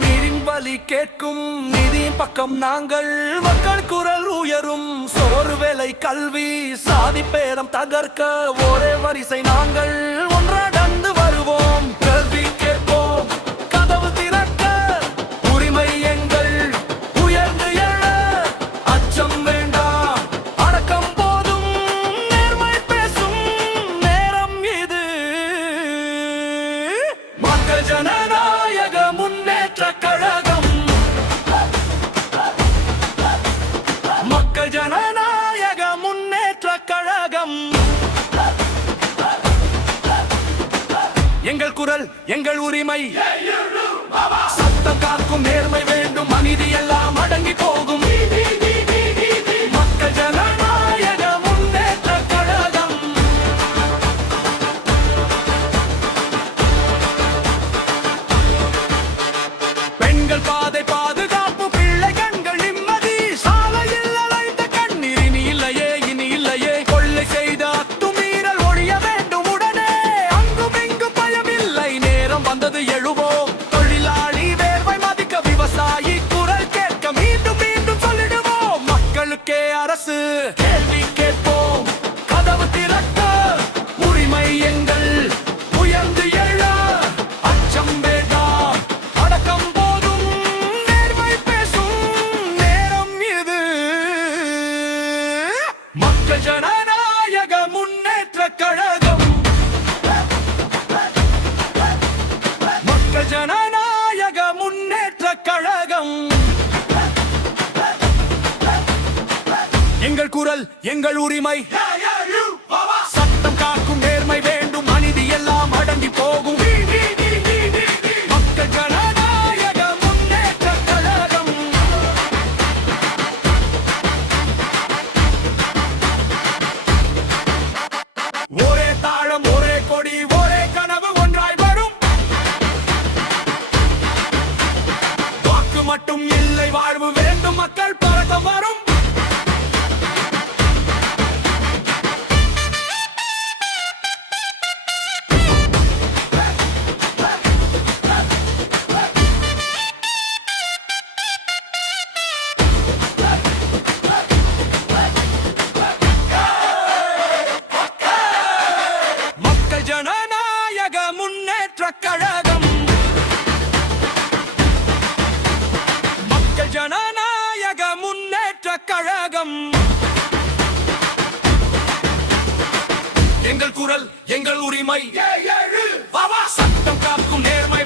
மீறின் வலி கேட்கும் நீதியின் பக்கம் நாங்கள் மக்கள் குரல் உயரும் சோறு வேலை கல்வி சாதி பேரம் தகர்க்க ஒரே வரிசை நாங்கள் ஒன்றாடந்து வருவோம் கல்வி கேட்போம் கதவு திறக்க உரிமை எங்கள் உயர்ந்து எழ அச்சம் வேண்டாம் அடக்கம் போதும் நேர்மை பேசும் நேரம் இது மக்கள் ஜனநாயக முன்னேற்ற கழகம் மக்கள் ஜனநாயக முன்னேற்ற கழகம் எங்கள் குரல் எங்கள் உரிமை சத்தம் காக்கும் நேர்மை வேண்டும் அநீதி எல்லாம் அடங்கி போகும் மக்கள் ஜனநாயக முன்னேற்ற கழகம் பெண்கள் பாதை பாதுகாப்பு பிள்ளை கண்கள் நிம்மதி சாலையில் அலைந்த கண்ணீர் இனி இல்லையே கொள்ளை செய்த அத்துமீறல் ஒழிய வேண்டும் உடனே அங்கும் இங்கும் பயம் இல்லை நேரம் வந்தது எழுவோம் தொழிலாளி வேர்வை மதிக்க விவசாயி குரல் கேட்க மீண்டும் மீண்டும் சொல்லிடுவோம் மக்களுக்கே அரசு கேள்வி கேட்போம் கதவு திறக்க உரிமை எங்கள் உயர்ந்து எழ அச்சம் வேண்டாம் அடக்கம் போதும் நேர்மை பேசும் நேரம் இது மக்கள் ஜனநாயக முன்னேற்ற கழகம் மக்கள் ஜனநாயக முன்னேற்ற கழகம் எங்கள் குரல் எங்கள் உரிமை சட்டம் காக்கும் நேர்மை வேண்டும் அநீதி எல்லாம் அடங்கி போகும் மக்கள் ஜனநாயக முன்னேற்ற கழகம் ஒரே தாளம் ஒரே கொடி ஒரே கனவு ஒன்றாய் வரும் வாக்கு மட்டும் இல்லை வாழ்வு வேண்டும் மக்கள் பறக்கம் வரும் மக்கள் ஜனநாயக முன்னேற்ற கழகம் மக்கள் ஜனநாயக முன்னேற்ற கழகம் எங்கள் குரல் எங்கள் உரிமை சட்டம் காக்கும் நேர்மை